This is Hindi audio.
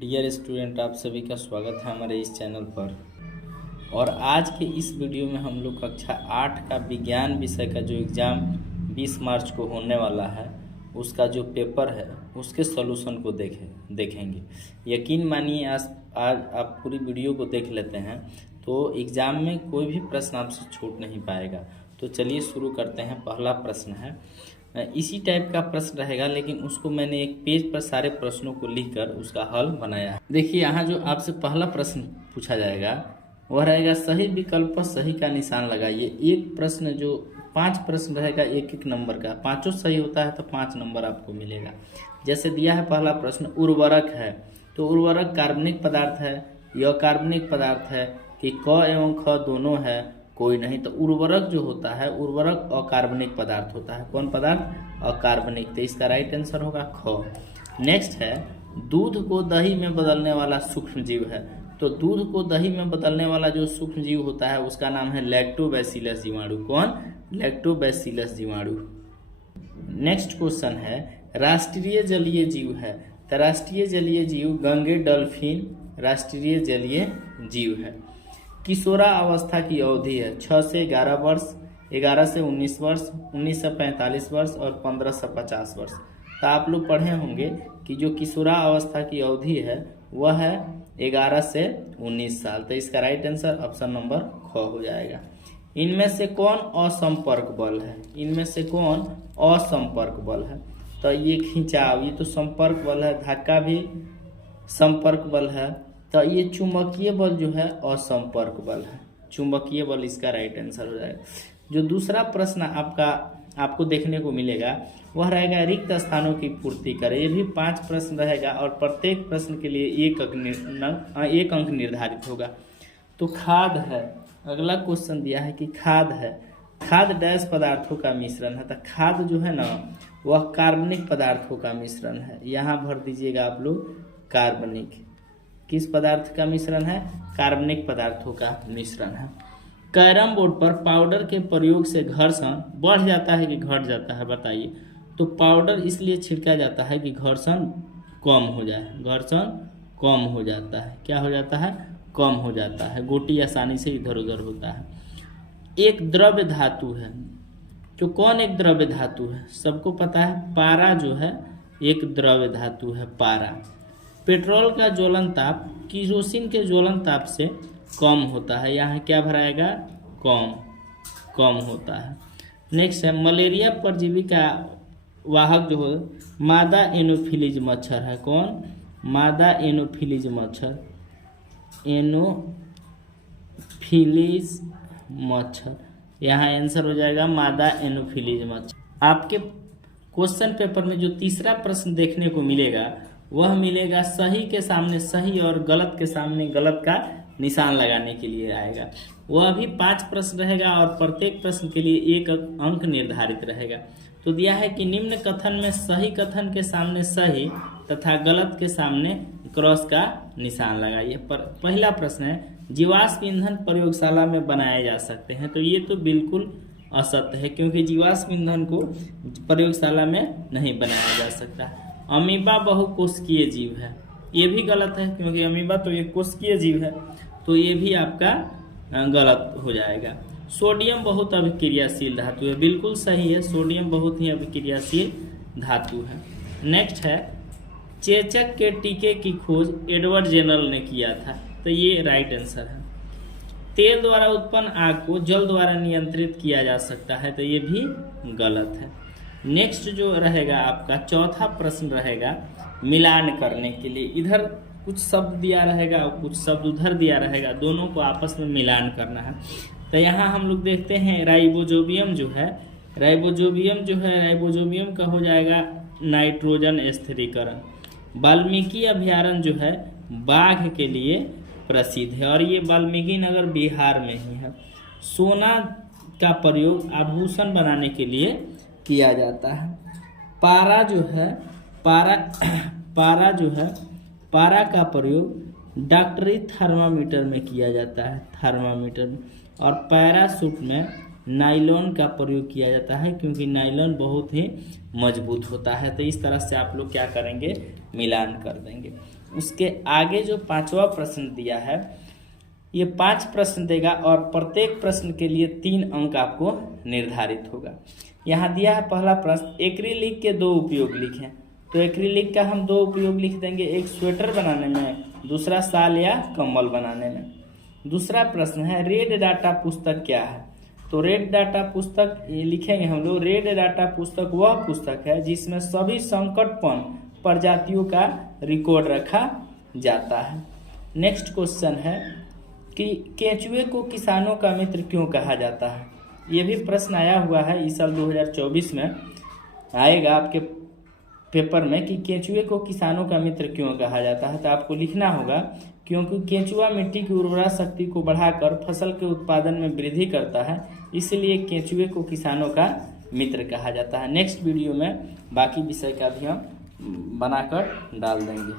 डियर स्टूडेंट, आप सभी का स्वागत है हमारे इस चैनल पर। और आज के इस वीडियो में हम लोग कक्षा 8 का विज्ञान विषय का जो एग्ज़ाम 20 मार्च को होने वाला है उसका जो पेपर है उसके सॉल्यूशन को देखेंगे। यकीन मानिए आज आप पूरी वीडियो को देख लेते हैं तो एग्ज़ाम में कोई भी प्रश्न आपसे छूट नहीं पाएगा। तो चलिए शुरू करते हैं। पहला प्रश्न है, इसी टाइप का प्रश्न रहेगा लेकिन उसको मैंने एक पेज पर सारे प्रश्नों को लिखकर उसका हल बनाया है। देखिए यहाँ जो आपसे पहला प्रश्न पूछा जाएगा वह रहेगा सही विकल्प पर सही का निशान लगाइए। एक प्रश्न जो 5 प्रश्न रहेगा एक एक नंबर का, पांचों सही होता है तो 5 नंबर आपको मिलेगा। जैसे दिया है पहला प्रश्न, उर्वरक है तो उर्वरक कार्बनिक पदार्थ है या कार्बनिक पदार्थ है कि क एवं ख दोनों है, कोई नहीं। तो उर्वरक जो होता है उर्वरक अकार्बनिक पदार्थ होता है। कौन पदार्थ? अकार्बनिक। तो इसका राइट आंसर होगा ख। नेक्स्ट है, दूध को दही में बदलने वाला सूक्ष्म जीव है। तो दूध को दही में बदलने वाला जो सूक्ष्म जीव होता है उसका नाम है लैक्टोबैसिलस जीवाणु। कौन? लैक्टोबैसिलस जीवाणु। नेक्स्ट क्वेश्चन है, राष्ट्रीय जलीय जीव है। तो राष्ट्रीय जलीय जीव गंगे डॉल्फिन राष्ट्रीय जलीय जीव है। किशोरा अवस्था की अवधि है 6 से 11 वर्ष, 11 से 19 वर्ष, 19 से 45 वर्ष और 15 से 50 वर्ष। तो आप लोग पढ़े होंगे कि जो किशोरा अवस्था की अवधि है वह है 11 से 19 साल। तो इसका राइट आंसर ऑप्शन नंबर ख हो जाएगा। इनमें से कौन असंपर्क बल है? इनमें से कौन असंपर्क बल है? तो ये खिंचाव, ये तो संपर्क बल है। धक्का भी संपर्क बल है। तो ये चुंबकीय बल जो है असंपर्क बल है। चुंबकीय बल इसका राइट आंसर हो जाएगा। जो दूसरा प्रश्न आपको देखने को मिलेगा वह रहेगा रिक्त स्थानों की पूर्ति करें। ये भी 5 प्रश्न रहेगा और प्रत्येक प्रश्न के लिए एक अंक निर्धारित होगा। तो खाद है, अगला क्वेश्चन दिया है कि खाद है, खाद डैश पदार्थों का मिश्रण है। तो खाद जो है ना वह कार्बनिक पदार्थों का मिश्रण है। यहाँ भर दीजिएगा आप लोग कार्बनिक। किस पदार्थ का मिश्रण है? कार्बनिक पदार्थों का मिश्रण है। कैरम बोर्ड पर पाउडर के प्रयोग से घर्षण बढ़ जाता है कि घट जाता है? बताइए। तो पाउडर इसलिए छिड़का जाता है कि घर्षण कम हो जाए। घर्षण कम हो जाता है। क्या हो जाता है? कम हो जाता है। गोटी आसानी से इधर उधर होता है। एक द्रव्य धातु है। तो कौन एक द्रव्य धातु है? सबको पता है, पारा जो है एक द्रव्य धातु है, पारा। पेट्रोल का ज्वलन ताप किरोसिन के ज्वलन ताप से कम होता है। यहाँ क्या भराएगा? कम होता है। नेक्स्ट है, मलेरिया परजीवी का वाहक जो है मादा एनोफिलीज मच्छर है। कौन? मादा एनोफिलीज मच्छर। एनोफिलीज मच्छर, यहाँ आंसर हो जाएगा मादा एनोफिलीज मच्छर। आपके क्वेश्चन पेपर में जो तीसरा प्रश्न देखने को मिलेगा वह मिलेगा सही के सामने सही और गलत के सामने गलत का निशान लगाने के लिए आएगा। वह भी 5 प्रश्न रहेगा और प्रत्येक प्रश्न के लिए एक अंक निर्धारित रहेगा। तो दिया है कि निम्न कथन में सही कथन के सामने सही तथा गलत के सामने क्रॉस का निशान लगाइए। पहला प्रश्न है, जीवाश्म ईंधन प्रयोगशाला में बनाए जा सकते हैं। तो ये तो बिल्कुल असत्य है क्योंकि जीवाश्म ईंधन को प्रयोगशाला में नहीं बनाया जा सकता। अमीबा बहुकोशिकीय जीव है, ये भी गलत है क्योंकि अमीबा तो एक कोशिकीय जीव है। तो ये भी आपका गलत हो जाएगा। सोडियम बहुत अभिक्रियाशील धातु है, बिल्कुल सही है। सोडियम बहुत ही अभिक्रियाशील धातु है। नेक्स्ट है, चेचक के टीके की खोज एडवर्ड जेनर ने किया था। तो ये राइट आंसर है। तेल द्वारा उत्पन्न आग को जल द्वारा नियंत्रित किया जा सकता है। तो ये भी गलत है। नेक्स्ट जो रहेगा आपका चौथा प्रश्न रहेगा मिलान करने के लिए। इधर कुछ शब्द दिया रहेगा और कुछ शब्द उधर दिया रहेगा, दोनों को आपस में मिलान करना है। तो यहाँ हम लोग देखते हैं राइबोजोबियम का हो जाएगा नाइट्रोजन स्थिरीकरण। वाल्मीकि अभयारण्य जो है बाघ के लिए प्रसिद्ध है और ये वाल्मीकि नगर बिहार में ही है। सोना का प्रयोग आभूषण बनाने के लिए किया जाता है। पारा का प्रयोग डॉक्टरी थर्मामीटर में किया जाता है, थर्मामीटर में। और पैराशूट में नाइलॉन का प्रयोग किया जाता है क्योंकि नाइलॉन बहुत ही मजबूत होता है। तो इस तरह से आप लोग क्या करेंगे? मिलान कर देंगे। उसके आगे जो 5वां प्रश्न दिया है, ये 5 प्रश्न देगा और प्रत्येक प्रश्न के लिए 3 अंक आपको निर्धारित होगा। यहाँ दिया है पहला प्रश्न, एक्रिलिक के 2 उपयोग लिखें। तो एक्रिलिक का हम 2 उपयोग लिख देंगे, एक स्वेटर बनाने में, दूसरा शाल या कम्बल बनाने में। दूसरा प्रश्न है, रेड डाटा पुस्तक क्या है। तो रेड डाटा पुस्तक ये लिखेंगे हम लोग, रेड डाटा पुस्तक वह पुस्तक है जिसमें सभी संकटपूर्ण प्रजातियों का रिकॉर्ड रखा जाता है। नेक्स्ट क्वेश्चन है कि केंचुए को किसानों का मित्र क्यों कहा जाता है। ये भी प्रश्न आया हुआ है इस साल 2024 में, आएगा आपके पेपर में कि केंचुए को किसानों का मित्र क्यों कहा जाता है। तो आपको लिखना होगा क्योंकि केंचुआ मिट्टी की उर्वरा शक्ति को बढ़ाकर फसल के उत्पादन में वृद्धि करता है, इसलिए केंचुए को किसानों का मित्र कहा जाता है। नेक्स्ट वीडियो में बाकी विषय का भी हम बनाकर डाल देंगे।